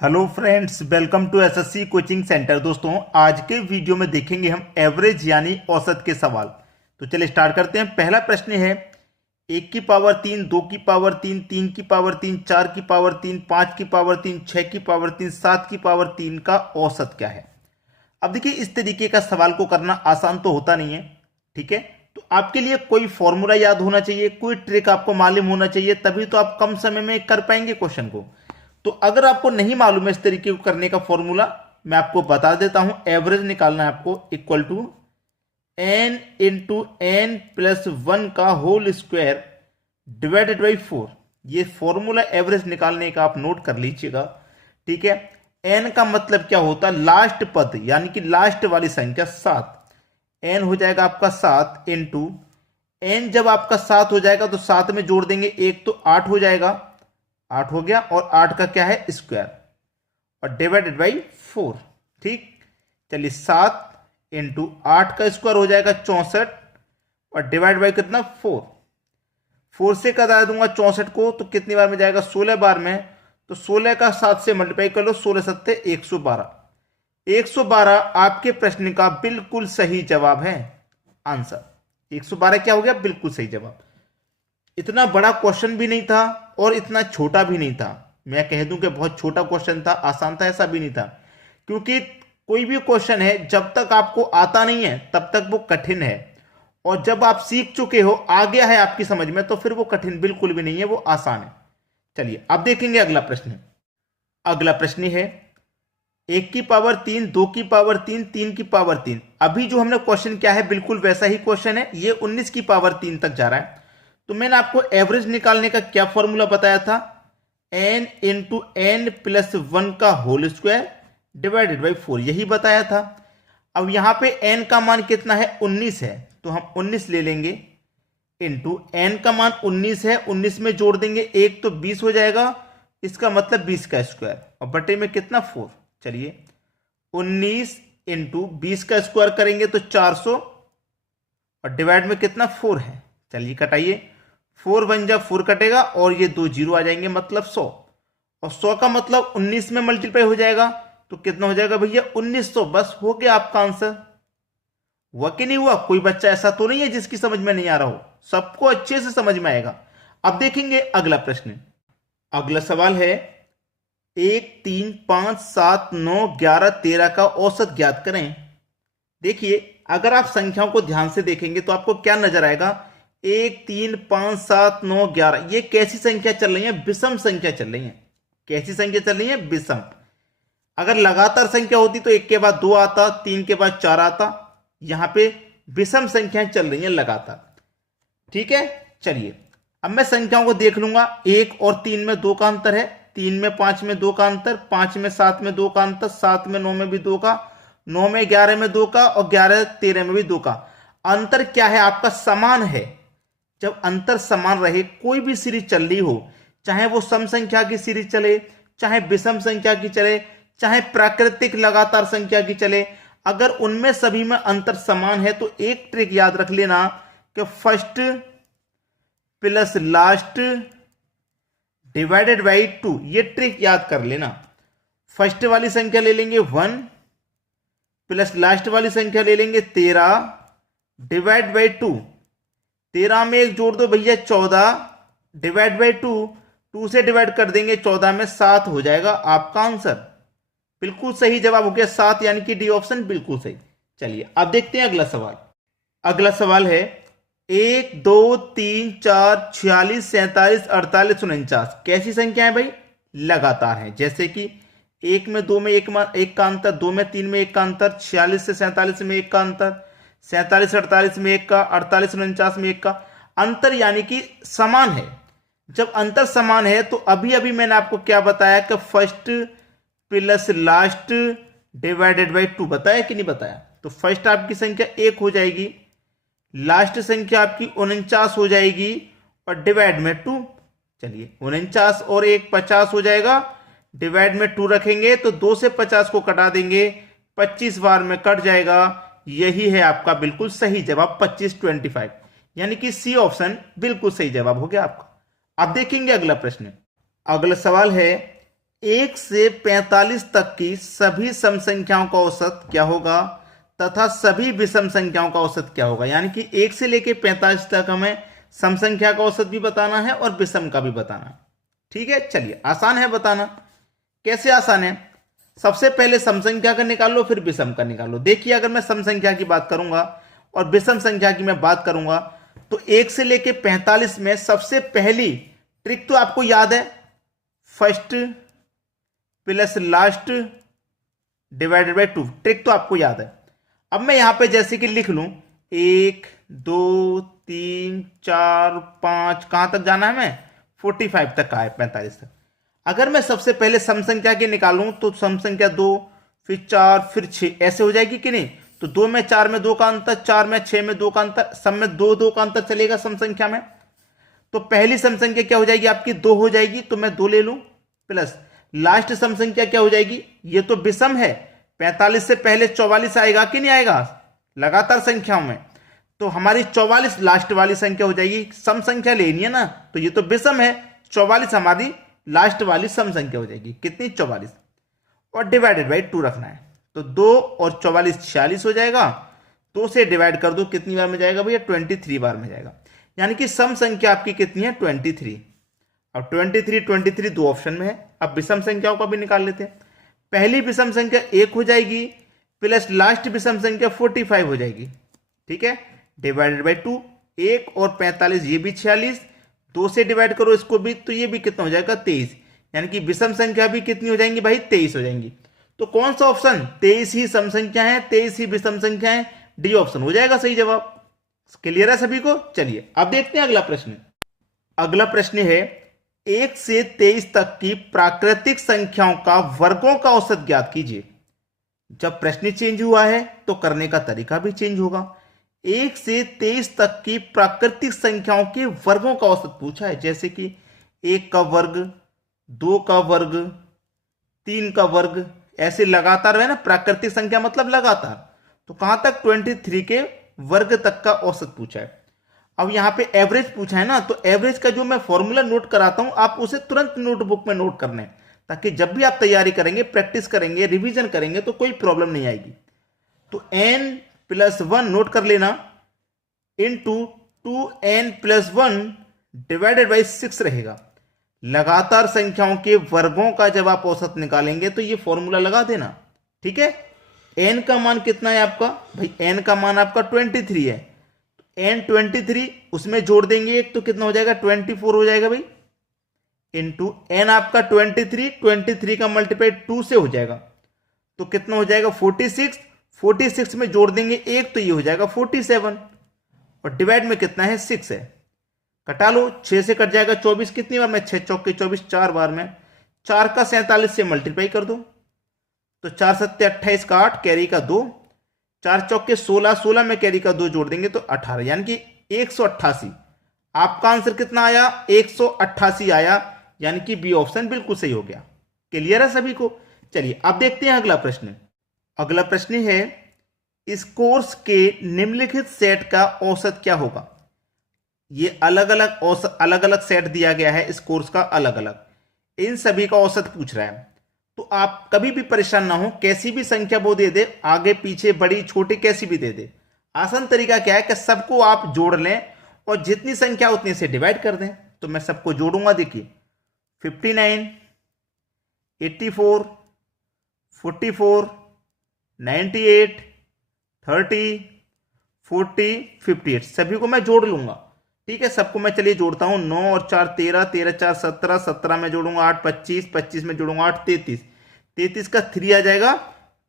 Hello friends, welcome to SSC coaching centre. दोस्तों, आज के वीडियो में देखेंगे हम एवरेज यानी औसत के सवाल। तो चलिए स्टार्ट करते हैं। पहला प्रश्न है, 1 की पावर 3, 2 की पावर 3, 3 की पावर 3, 4 की पावर 3, 5 की पावर 3, 6 की पावर 3, 7 की पावर 3 का औसत क्या है। अब देखिए, इस तरीके का सवाल को करना आसान तो होता नहीं है, ठीक है। तो आपके लिए कोई फॉर्मूला याद होना चाहिए, कोई ट्रिक आपको मालूम होना चाहिए, तभी तो आप कम समय में कर पाएंगे क्वेश्चन को। तो अगर आपको नहीं मालूम है इस तरीके को करने का फॉर्मूला, मैं आपको बता देता हूं। एवरेज निकालना है आपको, equal to n into n plus 1 का होल स्क्वायर डिवाइडेड बाई 4। ये फॉर्मूला एवरेज निकालने का आप नोट कर लीजिएगा, ठीक है। n का मतलब क्या होता है, लास्ट पद यानी कि लास्ट वाली संख्या 7। n हो जाएगा आपका 7 इंटू n, जब आपका 7 हो जाएगा तो 7 में जोड़ देंगे 1 तो 8 हो जाएगा, 8 हो गया। और 8 का क्या है, स्क्वायर, और डिवाइडेड बाई 4। ठीक, चलिए 7 इंटू 8 का स्क्वायर हो जाएगा 64, और डिवाइड बाई कितना, 4। 4 से कटा दूंगा 64 को, तो कितनी बार में जाएगा, 16 बार में। तो 16 का 7 से मल्टीप्लाई कर लो, 16 सत्ते 112। 112 आपके प्रश्न का बिल्कुल सही जवाब है। आंसर 112 क्या हो गया, बिल्कुल सही जवाब। इतना बड़ा क्वेश्चन भी नहीं था और इतना छोटा भी नहीं था। मैं कह दूं कि बहुत छोटा क्वेश्चन था, आसान था, ऐसा भी नहीं था। क्योंकि कोई भी क्वेश्चन है, जब तक आपको आता नहीं है तब तक वो कठिन है, और जब आप सीख चुके हो, आ गया है आपकी समझ में, तो फिर वो कठिन बिल्कुल भी नहीं है, वो आसान है। चलिए अब देखेंगे अगला प्रश्न। अगला प्रश्न है, 1 की पावर 3, 2 की पावर 3, 3 की पावर 3। अभी जो हमने क्वेश्चन किया है बिल्कुल वैसा ही क्वेश्चन है, ये 19 की पावर 3 तक जा रहा है। तो मैंने आपको एवरेज निकालने का क्या फॉर्मूला बताया था, n इंटू एन प्लस 1 का होल स्क्वायर डिवाइडेड बाई 4, यही बताया था। अब यहां पे n का मान कितना है, 19 है, तो हम 19 ले लेंगे, इंटू n का मान 19 है, 19 में जोड़ देंगे 1 तो 20 हो जाएगा, इसका मतलब 20 का स्क्वायर, और बटे में कितना, 4। चलिए 19 इंटू 20 का स्क्वायर करेंगे तो 400, और डिवाइड में कितना, 4 है। चलिए कटाइए, 4 बन जा 4 कटेगा, और ये 2 जीरो आ जाएंगे, मतलब 100। और 100 का मतलब 19 में मल्टीप्लाई हो जाएगा, तो कितना हो जाएगा भैया, 1900। बस हो गया आपका आंसर। हुआ कि नहीं हुआ, कोई बच्चा ऐसा तो नहीं है जिसकी समझ में नहीं आ रहा हो, सबको अच्छे से समझ में आएगा। अब देखेंगे अगला प्रश्न। अगला सवाल है, 1, 3, 5, 7, 9, 11, 13 का औसत ज्ञात करें। देखिए, अगर आप संख्याओं को ध्यान से देखेंगे तो आपको क्या नजर आएगा, 1, 3, 5, 7, 9, 11, ये कैसी संख्या चल रही है, विषम संख्या चल रही है। कैसी संख्या चल रही है, विषम। अगर लगातार संख्या होती तो 1 के बाद 2 आता, 3 के बाद 4 आता। यहां पे विषम संख्याएं चल रही हैं लगातार, ठीक है। चलिए अब मैं संख्याओं को देख लूंगा। 1 और 3 में 2 का अंतर है, 3 में 5 में 2 का अंतर, 5 में 7 में 2 का अंतर, 7 में 9 में भी 2 का, 9 में 11 में 2 का, और 11 13 में भी 2 का अंतर। क्या है आपका, समान है। जब अंतर समान रहे, कोई भी सीरीज चल रही हो, चाहे वो सम संख्या की सीरीज चले, चाहे विषम संख्या की चले, चाहे प्राकृतिक लगातार संख्या की चले, अगर उनमें सभी में अंतर समान है, तो एक ट्रिक याद रख लेना कि first plus last divided by 2, ये ट्रिक याद कर लेना। फर्स्ट वाली संख्या ले लेंगे 1, प्लस लास्ट वाली संख्या ले लेंगे 13 डिवाइड बाई 2। 13 में 1 जोड़ दो भैया 14, डिवाइड बाई 2, 2 से डिवाइड कर देंगे 14 में, 7 हो जाएगा आपका आंसर। बिल्कुल सही जवाब हो गया 7, यानी कि डी ऑप्शन बिल्कुल सही। चलिए अब देखते हैं अगला सवाल। अगला सवाल है, 1, 2, 3, 4, 46, 47, 48, 49 कैसी संख्या है भाई, लगातार है। जैसे कि 1 में 2 में 1 का अंतर, 2 में 3 में 1 का अंतर, 46 से 47 में 1 का अंतर, 47 48 में 1 का, 48 49 में 1 का अंतर, यानी कि समान है। जब अंतर समान है तो अभी अभी मैंने आपको क्या बताया कि first plus last divided by 2, बताया कि नहीं बताया। तो फर्स्ट आपकी संख्या 1 हो जाएगी, लास्ट संख्या आपकी 49 हो जाएगी, और डिवाइड में 2। चलिए 49 और 1 50 हो जाएगा, डिवाइड में 2 रखेंगे तो 2 से 50 को कटा देंगे, 25 बार में कट जाएगा। यही है आपका बिल्कुल सही जवाब, 25 25, यानी कि सी ऑप्शन बिल्कुल सही जवाब हो गया आपका। अब देखेंगे अगला प्रश्न। अगला सवाल है, 1 से 45 तक की सभी सम संख्याओं का औसत क्या होगा तथा सभी विषम संख्याओं का औसत क्या होगा। यानी कि 1 से लेकर 45 तक हमें सम संख्या का औसत भी बताना है और विषम का भी बताना है। ठीक है, चलिए आसान है बताना। कैसे आसान है? सबसे पहले सम संख्या का निकाल लो, फिर विषम का निकाल लो। देखिए, अगर मैं सम संख्या की बात करूंगा और विषम संख्या की मैं बात करूंगा तो 1 से लेकर 45 में सबसे पहली ट्रिक तो आपको याद है, first plus last divided by 2। Trick तो आपको याद है। अब मैं यहां पे जैसे कि लिख लूं 1 2 3 4 5, कहां तक जाना है हमें? 45 तक का है, 45 तक। अगर मैं सबसे पहले सम संख्या के निकालूं तो सम संख्या 2, फिर 4, फिर 6, ऐसे हो जाएगी कि नहीं? तो 2 में 4 में 2 का अंतर, 4 में 6 में 2 का अंतर, सब में 2 2 का अंतर चलेगा सम संख्या में। तो पहली सम संख्या क्या हो जाएगी आपकी? 2 हो जाएगी, तो मैं 2 ले लूं, प्लस लास्ट सम संख्या क्या हो जाएगी? ये तो विषम है, 45 से पहले 44 आएगा कि नहीं आएगा लगातार संख्याओं में? तो हमारी 44 लास्ट वाली संख्या हो जाएगी। सम संख्या लेनी है ना, तो ये तो विषम है, 44 हमारी लास्ट वाली सम संख्या हो जाएगी। कितनी? 44। और डिवाइडेड बाई 2 रखना है, तो 2 और 44 46 हो जाएगा। 2 से डिवाइड कर दो, कितनी बार में जाएगा भैया? 23 बार में जाएगा। यानी कि सम संख्या आपकी कितनी है? 23। अब 23 दो ऑप्शन में है। अब विषम संख्याओं का भी निकाल लेते हैं। पहली विषम संख्या 1 हो जाएगी, प्लस लास्ट विषम संख्या 45 हो जाएगी। ठीक है, डिवाइडेड बाई 2। 1 और 45, ये भी 46। 2 से डिवाइड करो इसको भी, तो ये भी कितना हो जाएगा? 23। यानी कि विषम संख्या भी कितनी हो जाएंगी भाई? 23 हो जाएंगी। तो कौन सा ऑप्शन? 23 ही सम संख्या है, 23 ही विषम संख्या है। डी ऑप्शन हो जाएगा सही जवाब। क्लियर है सभी को? चलिए अब देखते हैं अगला प्रश्न। अगला प्रश्न है 1 से 23 तक की प्राकृतिक संख्याओं का वर्गों का औसत ज्ञात कीजिए। जब प्रश्न चेंज हुआ है तो करने का तरीका भी चेंज होगा। 1 से 23 तक की प्राकृतिक संख्याओं के वर्गों का औसत पूछा है, जैसे कि 1 का वर्ग, 2 का वर्ग, 3 का वर्ग, ऐसे लगातार है ना। प्राकृतिक संख्या मतलब लगातार। तो कहां तक? 23 के वर्ग तक का औसत पूछा है। अब यहां पे एवरेज पूछा है ना, तो एवरेज का जो मैं फॉर्मूला नोट कराता हूं, आप उसे तुरंत नोटबुक में नोट कर लें, ताकि जब भी आप तैयारी करेंगे, प्रैक्टिस करेंगे, रिवीजन करेंगे तो कोई प्रॉब्लम नहीं आएगी। तो n+1 नोट कर लेना, इनटू 2n+1 डिवाइडेड बाई 6 रहेगा। लगातार संख्याओं के वर्गों का जब आप औसत निकालेंगे तो ये फॉर्मूला लगा देना। ठीक है, n का मान कितना है आपका? भाई n का मान आपका 23 है। n 23, उसमें जोड़ देंगे एक, तो कितना हो जाएगा? 24 हो जाएगा भाई। इंटू n आपका 23 का मल्टीप्लाई 2 से हो जाएगा, तो कितना हो जाएगा? 46 में जोड़ देंगे एक, तो ये हो जाएगा 47। और डिवाइड में कितना है? 6 है। कटा लो, 6 से कट जाएगा 24। कितनी बार में? 6 चौके 24, 4 बार में। 4 का 47 से मल्टीप्लाई कर दो, तो 4 सत्ते 28 का 8, कैरी का 2, 4 चौके 16, 16 में कैरी का 2 जोड़ देंगे तो 18, यानी कि 188। आपका आंसर कितना आया? 188 आया, यानी कि बी ऑप्शन बिल्कुल सही हो गया। क्लियर है सभी को? चलिए अब देखते हैं अगला प्रश्न। अगला प्रश्न है इस कोर्स के निम्नलिखित सेट का औसत क्या होगा। ये अलग अलग सेट दिया गया है इस कोर्स का, अलग अलग, इन सभी का औसत पूछ रहा है। तो आप कभी भी परेशान ना हो, कैसी भी संख्या वो दे दे, आगे पीछे बड़ी छोटी कैसी भी दे दे। आसान तरीका क्या है कि सबको आप जोड़ लें और जितनी संख्या उतनी से डिवाइड कर दें। तो मैं सबको जोड़ूंगा, देखिए 59, 84, 44, 98, 30, 40, 58, सभी को मैं जोड़ लूंगा। ठीक है, सबको मैं चलिए जोड़ता हूं। 9 और 4 13, 13 4 17, 17 में जोड़ूंगा 8 25, 25 में जोड़ूंगा 8 33, 33 का 3 आ जाएगा,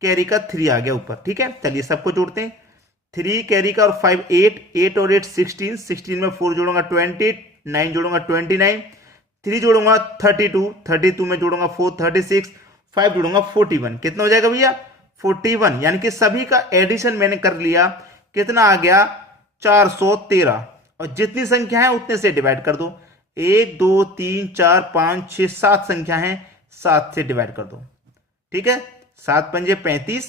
कैरी का 3 आ गया ऊपर। ठीक है, चलिए सबको जोड़ते हैं। 3 कैरी का और 5 8, 8 और 8 16, 16 में 4 जोड़ूंगा 20, 9 जोड़ूंगा 29, 3 जोड़ूंगा 32, 32 में जोड़ूंगा 4 36, 5 जोड़ूंगा 41। कितना हो जाएगा भैया? 41। यानी कि सभी का एडिशन मैंने कर लिया, कितना आ गया? 413। और जितनी संख्या है उतने से डिवाइड कर दो। 1 2 3 4 5 6 7 संख्या है, 7 से डिवाइड कर दो। ठीक है, 7 पंजे 35,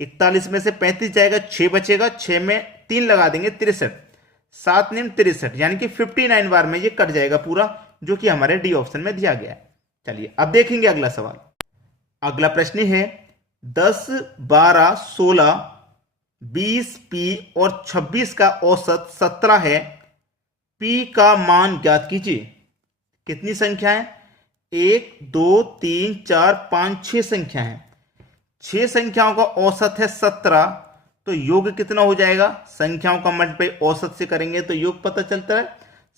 41 में से 35 जाएगा, 6 बचेगा, 6 में 3 लगा देंगे 63, 7 9 63, यानी कि 59 बार में ये कट जाएगा पूरा, जो कि हमारे डी ऑप्शन में दिया गया है। चलिए अब देखेंगे अगला सवाल। अगला प्रश्न है 10, 12, 16, 20 पी और 26 का औसत 17 है। पी का मान ज्ञात कीजिए। कितनी संख्या है? 1, 2, 3, 4, 5, 6 संख्या है। 6 संख्याओं का औसत है 17, तो योग कितना हो जाएगा? संख्याओं का मल्टीप्लाई औसत से करेंगे तो योग पता चलता है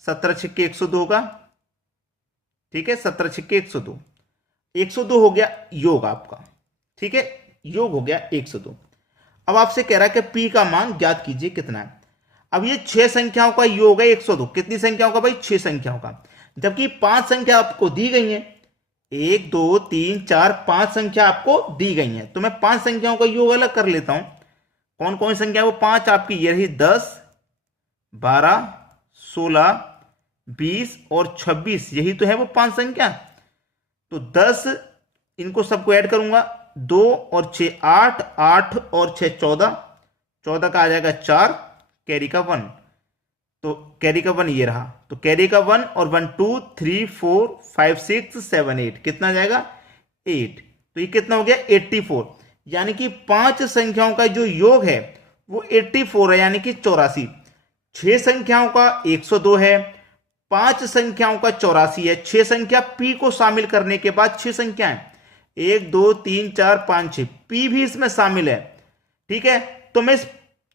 17 छिक्के 102 होगा। ठीक है, 17 छिक्के 102, 102 हो गया योग आपका। ठीक है, योग हो गया 102। अब आपसे कह रहा है कि पी का मान ज्ञात कीजिए कितना है। अब ये 6 संख्याओं का योग है 102। कितनी संख्याओं का भाई? 6 संख्याओं का। जबकि 5 संख्या आपको दी गई है, 1, 2, 3, 4, 5 संख्या आपको दी गई है, तो मैं 5 संख्याओं का योग अलग कर लेता हूं। कौन कौन सी संख्या? वो 5 आपकी ये रही, 10, 12, 16, 20 और 26, यही तो है वो 5 संख्या। तो 10, इनको सबको ऐड करूंगा, 2 और 6 8, 8 और 6 14, 14 का आ जाएगा 4, कैरी का 1, तो कैरी का 1 ये रहा, तो कैरी का 1 और 1 2 3 4 5 6 7 8, कितना जाएगा? 8। तो ये कितना हो गया? 84। यानी कि 5 संख्याओं का जो योग है वो 84 है, यानी कि 84। 6 संख्याओं का 102 है, 5 संख्याओं का 84 है। 6 संख्या पी को शामिल करने के बाद 6 संख्याएं, 1 2 3 4 5 6, पी भी इसमें शामिल है। ठीक है, तो मैं इस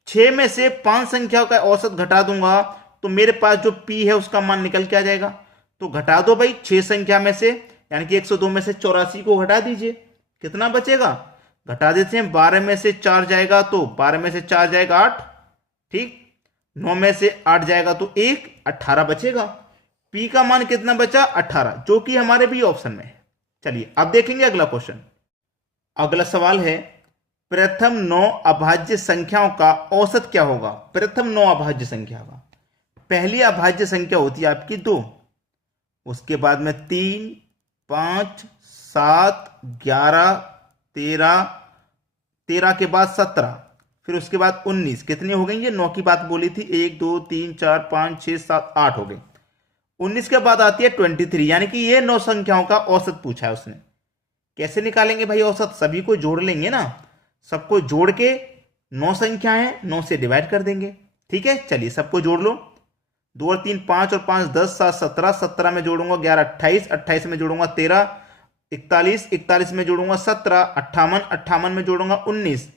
6 में से 5 संख्याओं का औसत घटा दूंगा, तो मेरे पास जो पी है उसका मान निकल के आ जाएगा। तो घटा दो भाई 6 संख्या में से, यानी कि 102 में से 84 को घटा दीजिए, कितना बचेगा? घटा देते हैं, 12 में से 4 जाएगा तो 12 में से 4 जाएगा 8। ठीक, 9 में से 8 जाएगा तो 1, 18 बचेगा। पी का मान कितना बचा? 18, जो कि हमारे भी ऑप्शन में है। चलिए अब देखेंगे अगला क्वेश्चन। अगला सवाल है, प्रथम 9 अभाज्य संख्याओं का औसत क्या होगा? प्रथम 9 अभाज्य संख्या का, पहली अभाज्य संख्या होती है आपकी 2, उसके बाद में 3, 5, 7, 11, 13, 13 के बाद 17, फिर उसके बाद 19, कितनी हो गई? ये 9 की बात बोली थी, 1 2 3 4 5 6 7 8 हो गई। 19 के बाद आती है 23, यानी कि ये 9 संख्याओं का औसत पूछा है उसने। कैसे निकालेंगे भाई औसत? सभी को जोड़ लेंगे ना, सबको जोड़ के 9 संख्या है 9 से डिवाइड कर देंगे। ठीक है, चलिए सबको जोड़ लो, 2 और 3 5 और 5 10 7 17, 17 में जोड़ूंगा 11 28, 28 में जोड़ूंगा 13, 41, 41 में जोड़ूंगा 17, 58, 58 में जोड़ूंगा 19,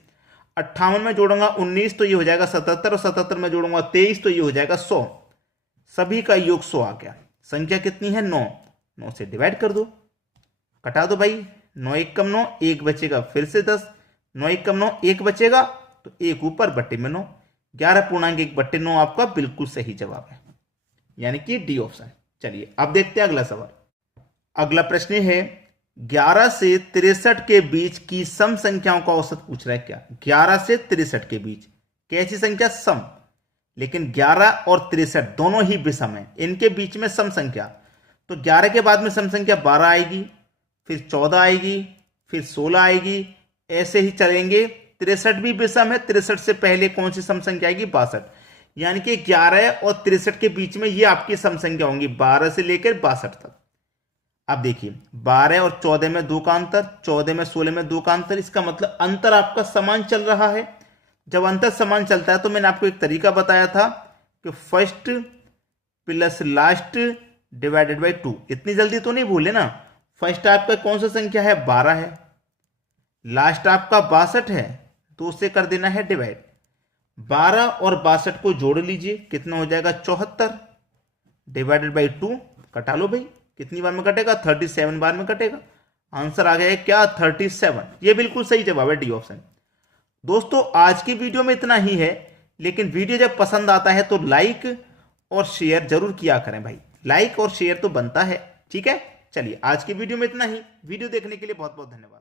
58 में जोड़ूंगा 19 तो ये हो जाएगा 77, और 77 में जोड़ूंगा 23 तो ये हो जाएगा 100। सभी का योग 100 आ गया। संख्या कितनी है? 9, 9 से डिवाइड कर दो, कटा दो भाई, 9 1 कम 9, 1 बचेगा, फिर से 10, 9 1 कम 9, 1 बचेगा, तो 1 ऊपर बट्टे में 9, 11.1 बट्टे 9 आपका बिल्कुल सही जवाब है, यानी कि डी ऑप्शन। चलिए अब देखते हैं अगला सवाल। अगला प्रश्न है, 11 से 63 के बीच की सम संख्याओं का औसत पूछ रहा है। क्या? 11 से 63 के बीच कैसी संख्या? सम, लेकिन 11 और 63 दोनों ही विषम है, इनके बीच में सम संख्या। तो 11 के बाद में सम संख्या 12 आएगी, फिर 14 आएगी, फिर 16 आएगी, ऐसे ही चलेंगे। 63 भी विषम है, 63 से पहले कौन सी सम संख्या आएगी? 62, यानी कि 11 और 63 के बीच में ये आपकी सम संख्या होंगी, 12 से लेकर 62 तक। अब देखिए 12 और 14 में 2 का अंतर, 14 में 16 में 2 का अंतर, इसका मतलब अंतर आपका समान चल रहा है। जब अंतर समान चलता है तो मैंने आपको एक तरीका बताया था कि first plus last divided by 2। इतनी जल्दी तो नहीं भूले ना। फर्स्ट आपका कौन सा संख्या है? 12 है, लास्ट आपका 62 है, तो उससे कर देना है डिवाइड। 12 और 62 को जोड़ लीजिए, कितना हो जाएगा? 74 डिवाइडेड बाई 2, कटा लो भाई, कितनी बार में कटेगा? 37 बार में कटेगा। आंसर आ गया है क्या? 37। ये बिल्कुल सही जवाब है, डी ऑप्शन। दोस्तों आज की वीडियो में इतना ही है, लेकिन वीडियो जब पसंद आता है तो लाइक और शेयर जरूर किया करें भाई, लाइक और शेयर तो बनता है। ठीक है, चलिए आज की वीडियो में इतना ही। वीडियो देखने के लिए बहुत बहुत धन्यवाद।